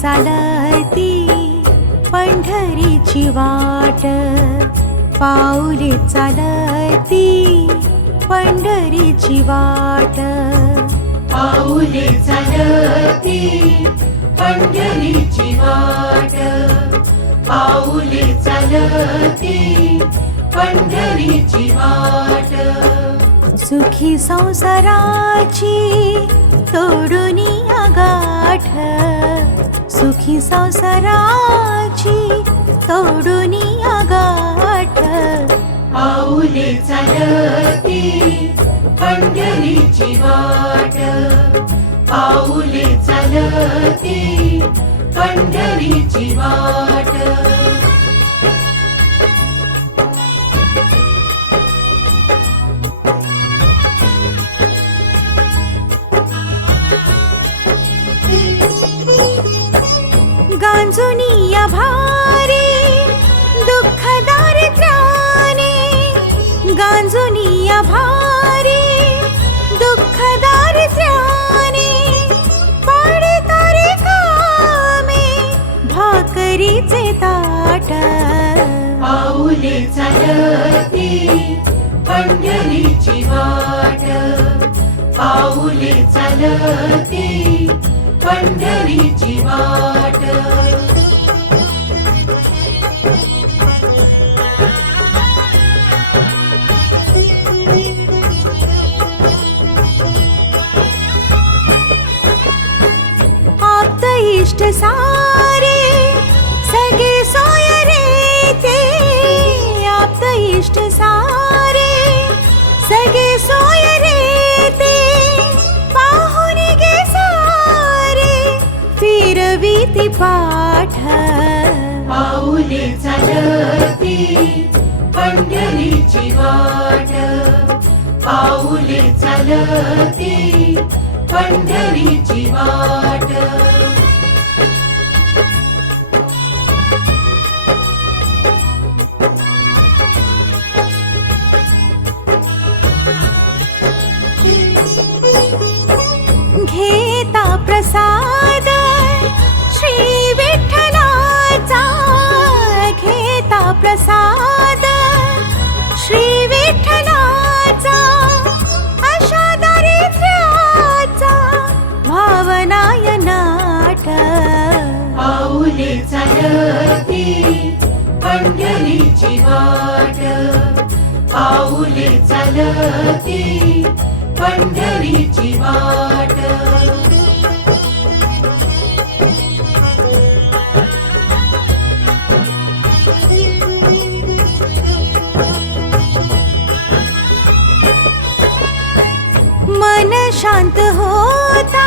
चालती पंढरीची वाट, पाऊले चालती पंढरीची वाट, पाऊले चालती पंढरीची वाट, पाऊले चालती पंढरीची वाट. सुखी संसाराची तोडूनी गाठ, सुखी संसाराची तोडूनी गाठ, पाऊले चालती पंढरीची वाट, पाऊले चालती पंढरीची वाट. गांजुनिया भारी दुःख दारिद्र्याने, गांजुनिया भारी दुःख दारिद्र्याने, पाडे तारे कामे भाकरीचे ताट, पाऊले चालती पंढरीची वाट, पाऊले चालती पंढरीची वाट. आप्त इष्ट सारे सगळे सोय रे ते, आप्त इष्ट सारे सगळे सोय रे ते, पाहुन गे सारे फिरवीती पाठ, पाऊले चालती पंढरीची वाट, पाऊले चालती पंढरीची वाट. घेता प्रसाद श्री विठ्ठलाचा, घेता प्रसाद श्री विठ्ठलाचा, अशा दारिद्र्याचा भावनाय नाट, पाऊले चालती पंढरीची वाट, पाऊले चालती पंढरीची वाट. मन शांत होता